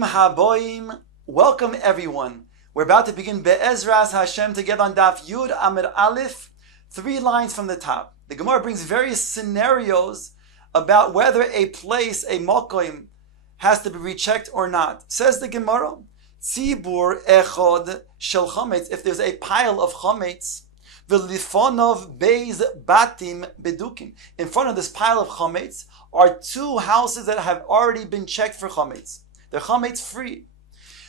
Bruchim haboim. Welcome everyone. We're about to begin Be'ezras Hashem together on Daf Yud Amud Aleph, 3 lines from the top. The Gemara brings various scenarios about whether a place, a mokoim, has to be rechecked or not. Says the Gemara, Tzibur echod shel chametz, if there's a pile of chametz, v'lifonov beis batim bedukim. In front of this pile of chametz are 2 houses that have already been checked for chametz. They're chametz free.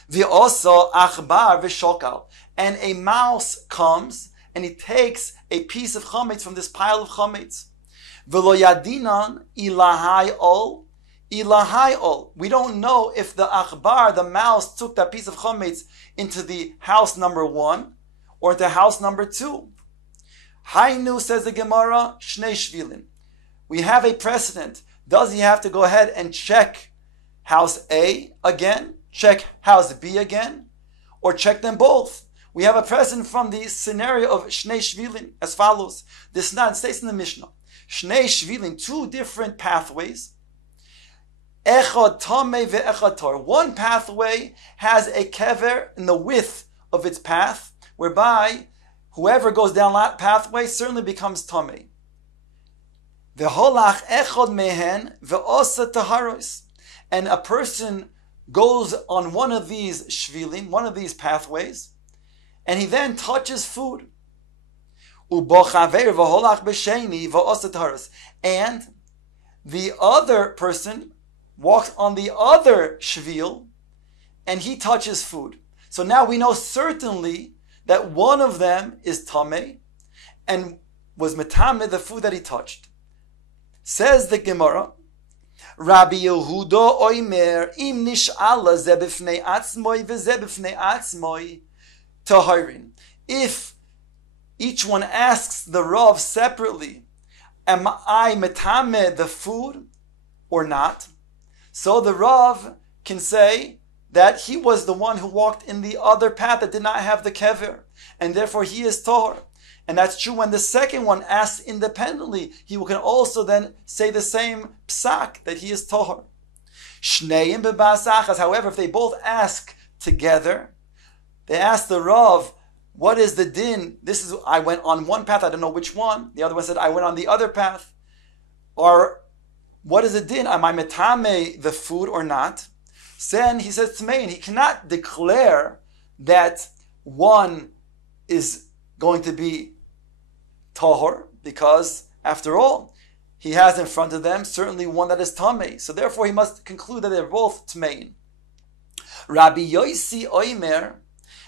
V'oso achbar v'shokal. And a mouse comes and he takes a piece of chametz from this pile of chametz. V'lo yadinan ilahai ol. Ilahai ol. We don't know if the achbar, the mouse, took that piece of chametz into the house number 1 or into house number 2. Hainu, says the Gemara, shnei shvilin. We have a precedent. Does he have to go ahead and check house A again, check house B again, or check them both? We have a precedent from the scenario of shnei shvilin as follows. This not states in the Mishnah. Shnei shvilin, 2 different pathways. Echad tamei ve'echad tor. One pathway has a kever in the width of its path, whereby whoever goes down that pathway certainly becomes tamei. Ve'holach echad mehen ve'osa taharos. And a person goes on one of these shvilim, one of these pathways, and he then touches food. And the other person walks on the other shvil, and he touches food. So now we know certainly that one of them is tamei, and was metameh the food that he touched. Says the Gemara, Rabbi Yehuda oimer im nish'ala ze b'fnei atzmoi v'ze b'fnei atzmoi taharin. If each one asks the Rav separately, am I metameh the food or not? So the Rav can say that he was the one who walked in the other path that did not have the kever, and therefore he is tahor. And that's true when the second one asks independently. He can also then say the same psak, that he is tahor. Shneim bebas achas. However, if they both ask together, they ask the Rav, what is the din? This is, I went on one path, I don't know which one. The other one said, I went on the other path. Or, what is the din? Am I metame the food or not? Then he says tmein. He cannot declare that one is going to be tahor, because after all, he has in front of them certainly one that is tamei. So therefore he must conclude that they're both tmein. Rabbi Yosi oimer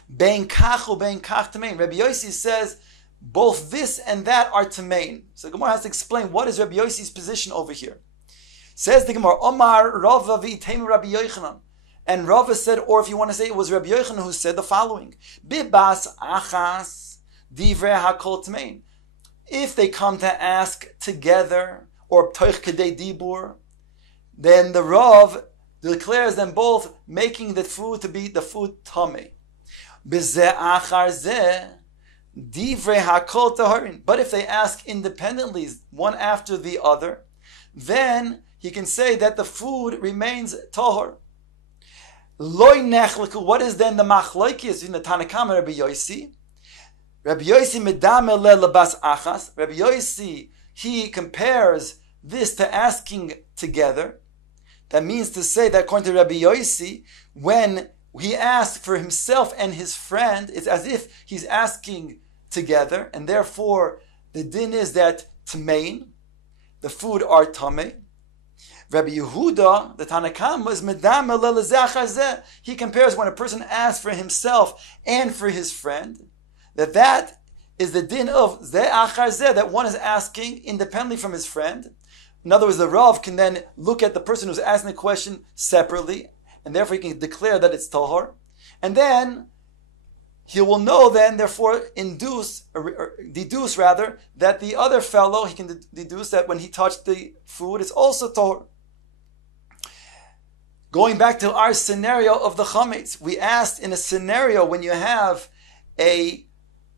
ben kach u ben kach tmein. Rabbi Yosi says both this and that are tmein. So the Gemara has to explain what is Rabbi Yosi's position over here. Says the Gemara, Omar Rava v'itemi Rabbi Yochanan. And Rava said, or if you want to say it was Rabbi Yochanan who said the following: Bibas achas divrei hakol tmein. If they come to ask together, or toich kedei dibur, then the Rav declares them both making the food to be the food tamei. Bizeh achar zeh divrei hakol taharin. But if they ask independently, one after the other, then he can say that the food remains tahor. Loi nechleku. What is then the machlokes in the Tanakama Rabbi Yosi? Rabbi Yosi medame le labas achas. Rabbi Yosi, he compares this to asking together. That means to say that according to Rabbi Yosi, when he asks for himself and his friend, it's as if he's asking together, and therefore the din is that tmein, the food are tamei. Rabbi Yehuda, the Tanakam, is medame le lezeh. He compares when a person asks for himself and for his friend, that is the din of zeh achar zeh, that one is asking independently from his friend. In other words, the Rav can then look at the person who's asking the question separately, and therefore he can declare that it's tahor. And then he will know then, therefore, deduce that the other fellow, he can deduce that when he touched the food, it's also tahor. Going back to our scenario of the chametz, we asked in a scenario when you have a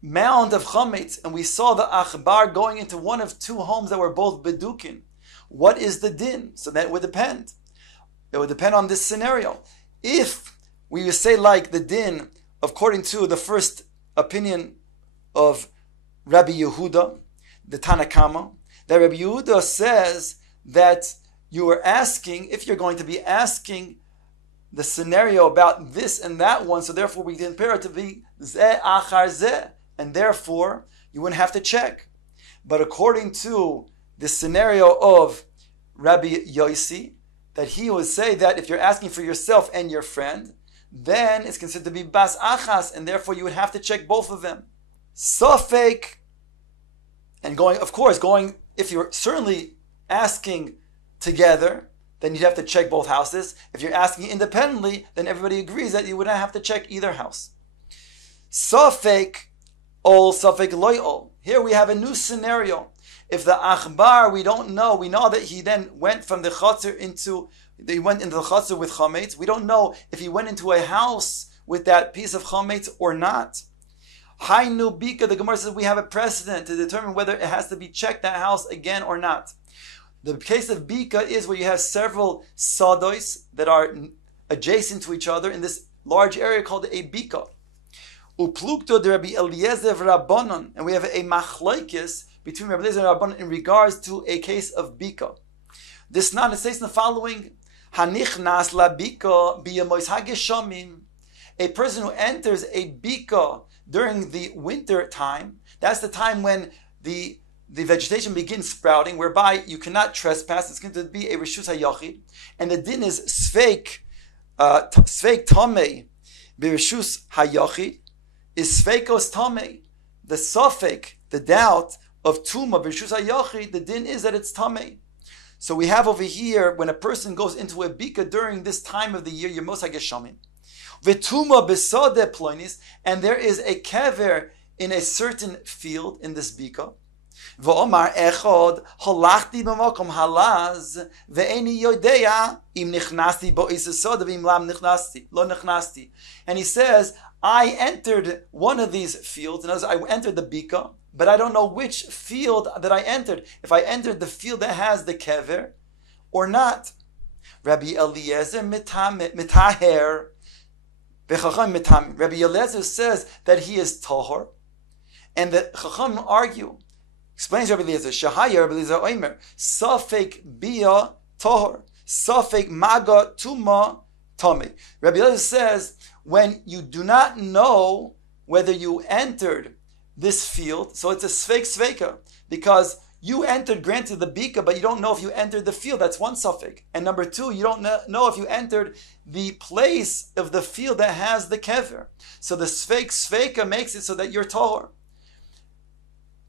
mound of chametz, and we saw the achbar going into one of 2 homes that were both bedukin. What is the din? So that would depend. It would depend on this scenario. if we would say like the din, according to the first opinion of Rabbi Yehuda, the Tanakama, that Rabbi Yehuda says that you are asking, if you're going to be asking the scenario about this and that one, so therefore we didn't pair it to be zeh achar zeh, and therefore you wouldn't have to check. But according to the scenario of Rabbi Yossi, that he would say that if you're asking for yourself and your friend, then it's considered to be bas achas, and therefore you would have to check both of them. Safek, and going, if you're certainly asking together, then you'd have to check both houses. If you're asking independently, then everybody agrees that you would not have to check either house. Safek ol, safek loy ol. Here we have a new scenario. If the achbar, we don't know, we know that he then went from the chatzir he went into the chatzir with chametz. We don't know if he went into a house with that piece of chametz or not. Hainu bika, the Gemara says we have a precedent to determine whether it has to be checked, that house, again or not. The case of bika is where you have several sadois that are adjacent to each other in this large area called a bika. Uplukto de Rabbi Eliezer Rabbanon, and we have a machlokes between Rabbi Eliezer and Rabbanon in regards to a case of bika. This not it says in the following: Hanichnas la bika biyamois hageshamim. A person who enters a bika during the winter time, that's the time when the vegetation begins sprouting, whereby you cannot trespass. It's going to be a reshus hayachid, and the din is sveik tamei bereshus hayachid is sveikos tamei. The suffix, the doubt of tuma bereshus hayachid, the din is that it's tamei. So we have over here when a person goes into a bika during this time of the year, Yirmos hageshamim, v'tuma besode ploinis, and there is a kever in a certain field in this bika. V'omar echod halachti b'makom halaz ve'eni yodea im nichnasti bo isesod v'im lam nichnasti lo nichnasti. And he says, I entered one of these fields, and as I entered the bika, but I don't know which field that I entered. If I entered the field that has the kever or not. Rabbi Eliezer mitaher v'chacham mitam. Rabbi Eliezer says that he is tahor, and the chacham argue. Explains Rabbi Eliezer, Shahaya Rabbi Eliezer Omer, Safek Bia Tahor, Safek Maga Tuma Tame. Rabbi Eliezer says, when you do not know whether you entered this field, so it's a Sfek Sveka, because you entered, granted, the Bika, but you don't know if you entered the field. That's one Safek. And number two, you don't know if you entered the place of the field that has the Kever. So the Sfek Sveka makes it so that you're Tahor.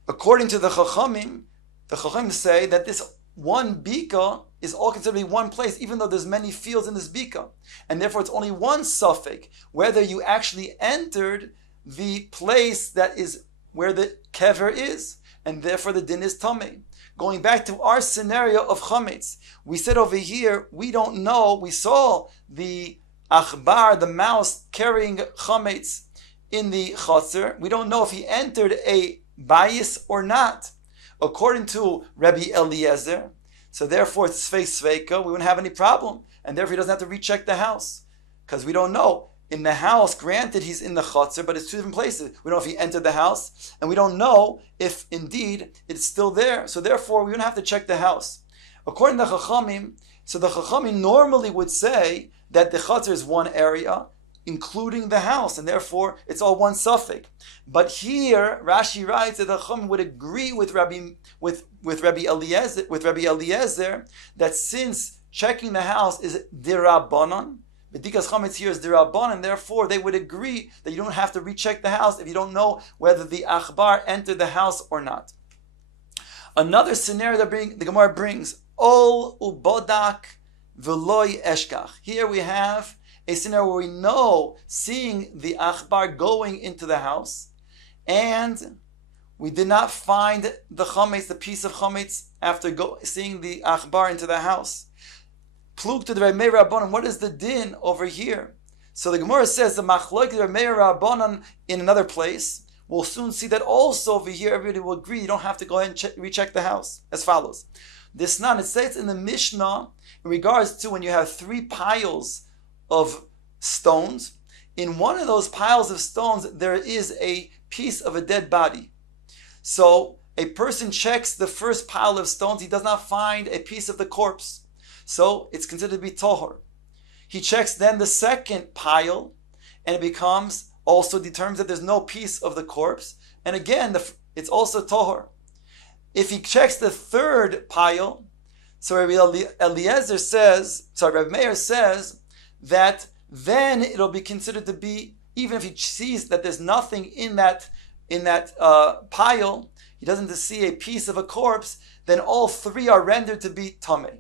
According to the Chachamim say that this one bika is all considered to be one place, even though there's many fields in this bika. And therefore it's only one suffix, whether you actually entered the place that is where the kever is. And therefore the din is tamei. Going back to our scenario of chametz, we said over here, we don't know, we saw the achbar, the mouse, carrying chametz in the chatzir. We don't know if he entered a bias or not, according to Rabbi Eliezer. So therefore it's Sfei Sveika, we wouldn't have any problem, and therefore he doesn't have to recheck the house, because we don't know. In the house, granted he's in the chatzir, but it's two different places. We don't know if he entered the house, and we don't know if indeed it's still there, so therefore we wouldn't have to check the house. According to the Chachamim, so the Chachamim normally would say that the chatzir is one area, including the house, and therefore it's all one suffix. But here Rashi writes that the Chachamim would agree with Rabbi Eliezer that since checking the house is dirabanan, b'dikas chametz here is dirabanan, therefore they would agree that you don't have to recheck the house if you don't know whether the achbar entered the house or not. Another scenario that the Gemara brings, ol ubodak v'loy eshkach. Here we have a scenario where we know, seeing the achbar going into the house, and we did not find the chametz, the piece of chametz, after seeing the achbar into the house. Pluk to the Ramei Rabbanon, what is the din over here? So the Gemara says the machlok the Ramei Rabbanon in another place. We'll soon see that also over here everybody will agree you don't have to go ahead and recheck the house. As follows. This nan, it states in the Mishnah in regards to when you have three piles of stones. In one of those piles of stones, there is a piece of a dead body. So a person checks the first pile of stones, he does not find a piece of the corpse. So it's considered to be tohor. He checks then the second pile, and it becomes also determines that there's no piece of the corpse. And again, it's also tohor. If he checks the third pile, so Rabbi Meir says that then it'll be considered to be, even if he sees that there's nothing in that pile, he doesn't see a piece of a corpse, then all three are rendered to be tamei.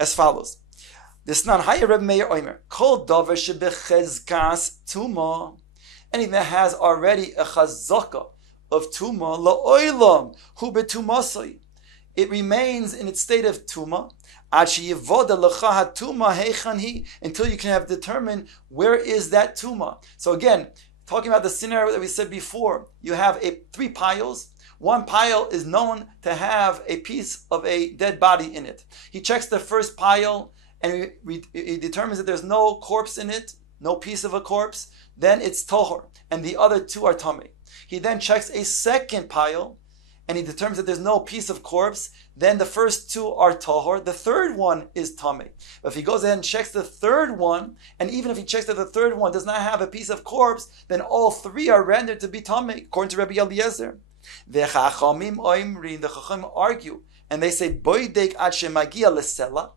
As follows. Anything that has already a chazaka of tuma, la'olam hu betumasai, it remains in its state of tuma until you can have determined where is that tuma. So again, talking about the scenario that we said before, you have three piles. One pile is known to have a piece of a dead body in it. He checks the first pile and he determines that there's no corpse in it, no piece of a corpse, then it's tohor, and the other two are tamei. He then checks a second pile, and he determines that there's no piece of corpse, then the first two are tohor, the third one is tamei. But if he goes ahead and checks the third one, and even if he checks that the third one does not have a piece of corpse, then all three are rendered to be tamei, according to Rabbi Eliezer. The Chachamim argue, and they say, Boidek ad shemagia lesela,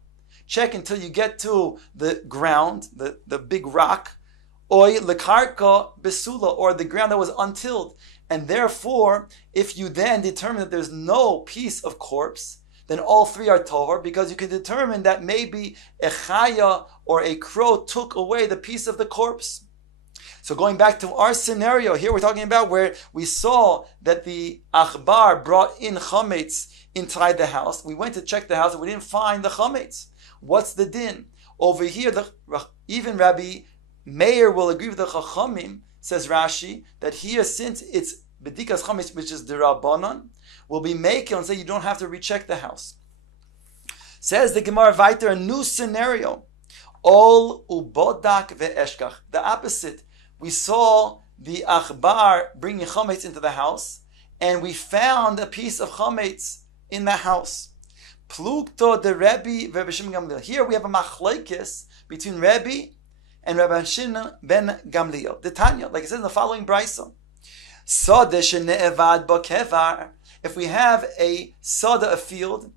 check until you get to the ground, the big rock, oy lekarka besula, or the ground that was untilled. And therefore, if you then determine that there's no piece of corpse, then all three are tohor, because you can determine that maybe a chaya or a crow took away the piece of the corpse. So going back to our scenario, here we're talking about where we saw that the achbar brought in chametz inside the house. We went to check the house and we didn't find the chametz. What's the din? Over here, even Rabbi Meir will agree with the Chachamim, says Rashi, that here, since it's bedikas chametz, which is derabanan, will be makel and say you don't have to recheck the house. Says the Gemara Vayter, a new scenario. Ol ubodak ve'eshkach. The opposite. We saw the achbar bringing chametz into the house, and we found a piece of chametz in the house. Plukto de Rebbe Rabbi Shimon Gamliel. Here we have a machlokes between Rebbe and Rabbi Shimon ben Gamliel. The Tanya, like it says in the following brisa. Sada shene'evad b'kevar. If we have a sada, a field,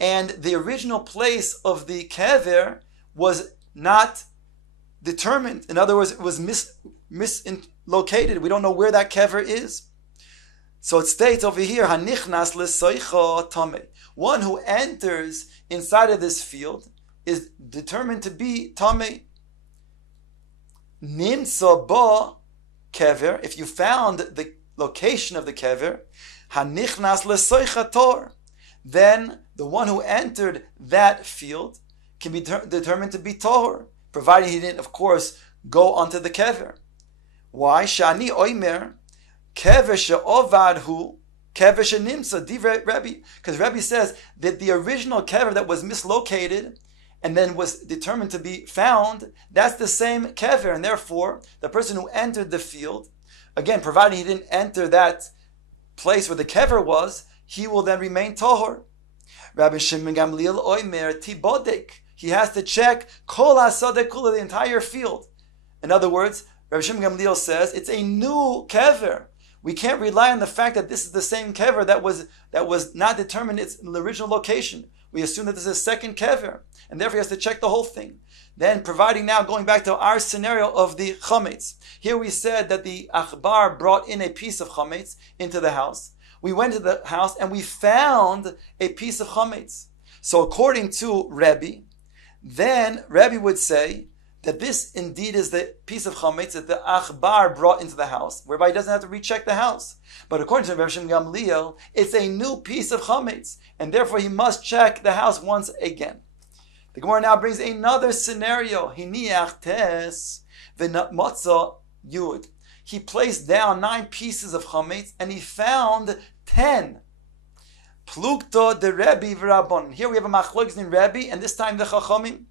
and the original place of the kever was not determined, in other words, it was mislocated. We don't know where that kever is. So it states over here, hanichnas lesoicha tamei. One who enters inside of this field is determined to be tamei. Nimsa ba kever. If you found the location of the kever, hanichnas lesoicha tor, then the one who entered that field can be determined to be tor, provided he didn't, of course, go onto the kever. Why? Shani oimer kever she'ovadhu kever she'nimsa divrei Rebbe. Because Rebbe says that the original kever that was mislocated and then was determined to be found, that's the same kever, and therefore the person who entered the field, again, provided he didn't enter that place where the kever was, he will then remain tohor. Rabbi Shimon Gamliel oimer tibodek. He has to check kol hasadeh kula, the entire field. In other words, Rabbi Shimon Gamliel says it's a new kever. We can't rely on the fact that this is the same kever that was not determined its original location. We assume that this is a second kever, and therefore he has to check the whole thing. Then, providing now, going back to our scenario of the chametz. Here we said that the achbar brought in a piece of chametz into the house. We went to the house and we found a piece of chametz. So according to Rebbe, then Rebbe would say that this indeed is the piece of chametz that the achbar brought into the house, whereby he doesn't have to recheck the house. But according to Rabbi Shimon Gamliel, it's a new piece of chametz, and therefore he must check the house once again. The Gemara now brings another scenario. Hiniach tes v'matza yud. He placed down 9 pieces of chametz, and he found 10. Plukto de Rebbe v'Rabbon. Here we have a machlokes in Rebbe, and this time the Chachamim.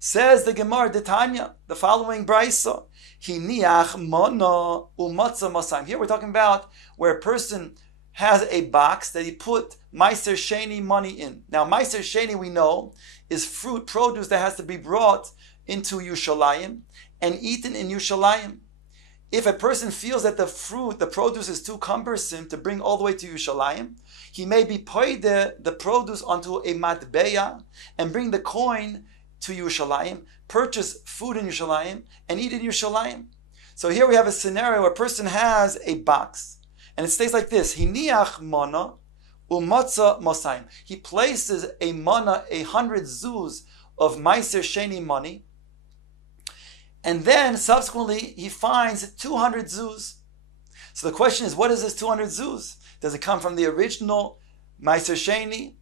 Says the Gemara, Tanya, the following brisa, Hiniach mana umatza masayim. Here we're talking about where a person has a box that he put Meiser Sheni money in. Now, Meiser Sheni, we know, is fruit, produce that has to be brought into Yerushalayim and eaten in Yerushalayim. If a person feels that the fruit, the produce is too cumbersome to bring all the way to Yerushalayim, he may be paid the produce onto a matbeya and bring the coin to Yerushalayim, purchase food in Yerushalayim, and eat in Yerushalayim. So here we have a scenario where a person has a box, and it stays like this: Hiniach mana umatza masayim. He places a mana, 100 zuz of Meiser Sheni money, and then subsequently he finds 200 zuz. So the question is, what is this 200 zuz? Does it come from the original Meiser Sheni?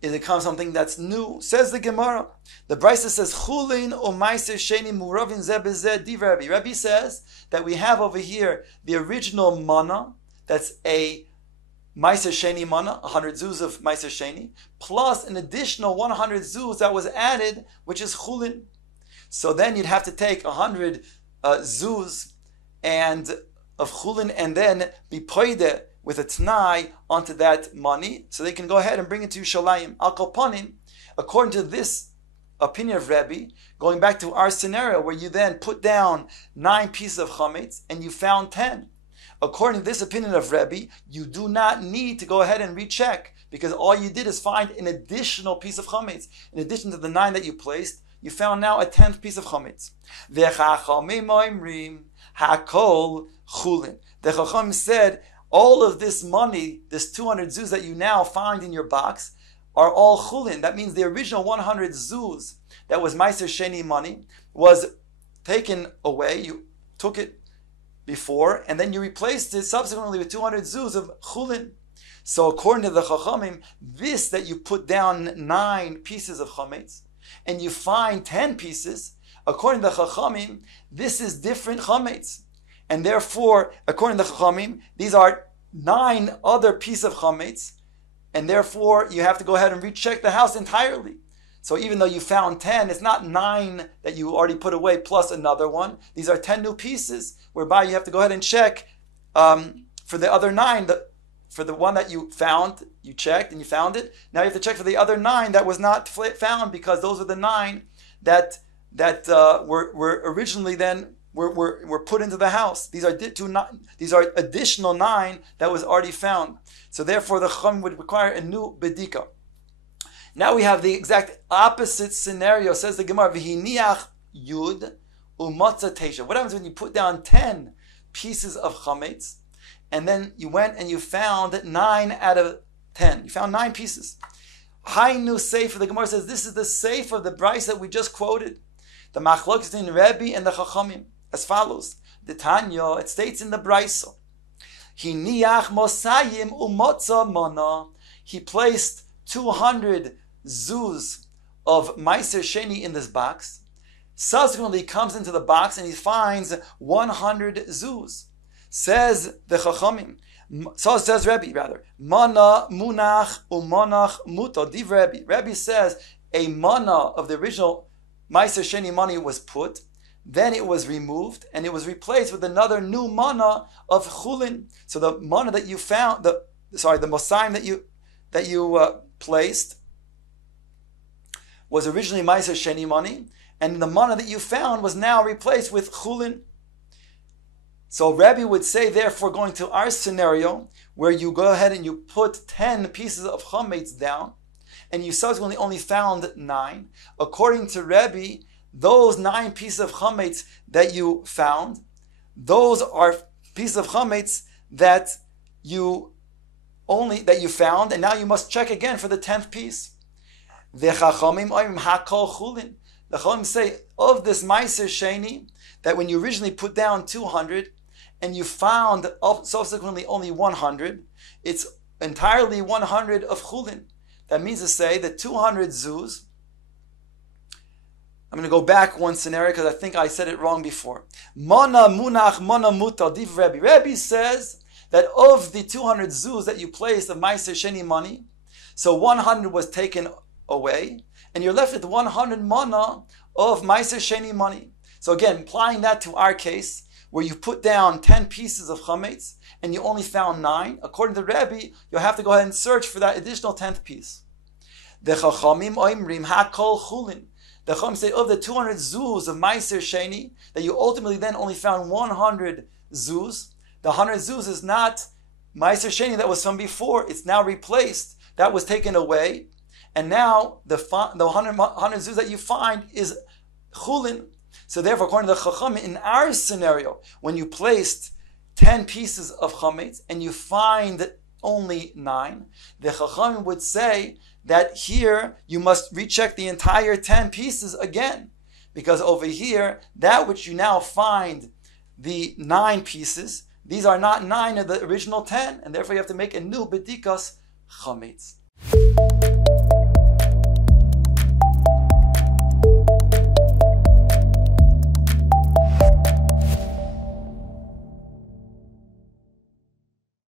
Is it come something that's new? Says the Gemara. The Brisa says, Chulin o Meiser Sheni muravin zeh bezeh div Rabbi. Rabbi says that we have over here the original mana, that's a Meiser Sheni mana, 100 zuz of Meiser Sheni, plus an additional 100 zuz that was added, which is Chulin. So then you'd have to take 100 zuz and of Chulin and then be poide with a t'nai onto that money, so they can go ahead and bring it to Yerushalayim. Al kol panim, according to this opinion of Rebbe, going back to our scenario where you then put down 9 pieces of chametz and you found 10. According to this opinion of Rebbe, you do not need to go ahead and recheck, because all you did is find an additional piece of chametz. In addition to the 9 that you placed, you found now a 10th piece of chametz. Hakol chulin. The Chacham said, all of this money, this 200 zuz that you now find in your box, are all chulin. That means the original 100 zuz that was Meiser Sheni money was taken away. You took it before, and then you replaced it subsequently with 200 zuz of chulin. So according to the Chachamim, this that you put down 9 pieces of chametz, and you find 10 pieces, according to the Chachamim, this is different chametz. And therefore, according to the Chachamim, these are 9 other pieces of chametz, and therefore you have to go ahead and recheck the house entirely. So even though you found 10, it's not 9 that you already put away plus another one. These are 10 new pieces, whereby you have to go ahead and check for the other 9. For the one that you found, you checked and you found it. Now you have to check for the other 9 that was not found, because those are the 9 that were originally then were put into the house. These are additional 9 that was already found. So therefore the Chacham would require a new bedika. Now we have the exact opposite scenario. Says the Gemara, V'hiniach yud umatza teisha. What happens when you put down 10 pieces of chametz, and then you went and you found 9 out of 10? You found 9 pieces. Hainu sefer. The Gemara says this is the sefer of the brayso that we just quoted. The machlokes in Rebbe and the Chachamim as follows. The Tanya, it states in the brayso, Hiniach mosayim umotza mana. He placed 200 zuz of Meiser Sheni in this box. Subsequently, he comes into the box and he finds 100 zuz. Says the Chachamim, so says Rebbe rather, mana munach umanach muto div Rebbe. Rebbe says a mana of the original Meiser Sheni money was put, then it was removed, and it was replaced with another new mana of chulin. So the mana that you found, the mosayim that you placed was originally Meiser Sheni money, and the mana that you found was now replaced with chulin. So Rabbi would say, therefore, going to our scenario, where you go ahead and you put 10 pieces of chametz down, and you subsequently only found 9. According to Rabbi, those 9 pieces of chametz that you found, those are pieces of chametz that you found, and now you must check again for the 10th piece. The Chachamim hakol chulin. The Chachamim say of this Meiser Sheni that when you originally put down 200 and you found subsequently only 100, it's entirely 100 of chulin. That means to say that 200 zuz. I'm going to go back one scenario because I think I said it wrong before. Mana munach mana muta div Rebbe. Rebbe says that of the 200 zuz that you placed of Meiser Sheni money, so 100 was taken away, and you're left with 100 mana of Meiser Sheni money. So again, applying that to our case, where you put down 10 pieces of chametz and you only found 9, according to Rebbe, you'll have to go ahead and search for that additional 10th piece. The Chachamim oimrim hakol chulin. The Chachamim say of the 200 zuz of Meiser Sheni, that you ultimately then only found 100 zuz. The 100 zuz is not Meiser Sheni that was from before, it's now replaced. That was taken away. And now the 100 zuz that you find is chulin. So therefore, according to the Chachamim, in our scenario, when you placed 10 pieces of chametz and you find only 9, the Chachamim would say that here you must recheck the entire 10 pieces again. Because over here, that which you now find the 9 pieces, these are not 9 of the original 10, and therefore you have to make a new bedikas chametz.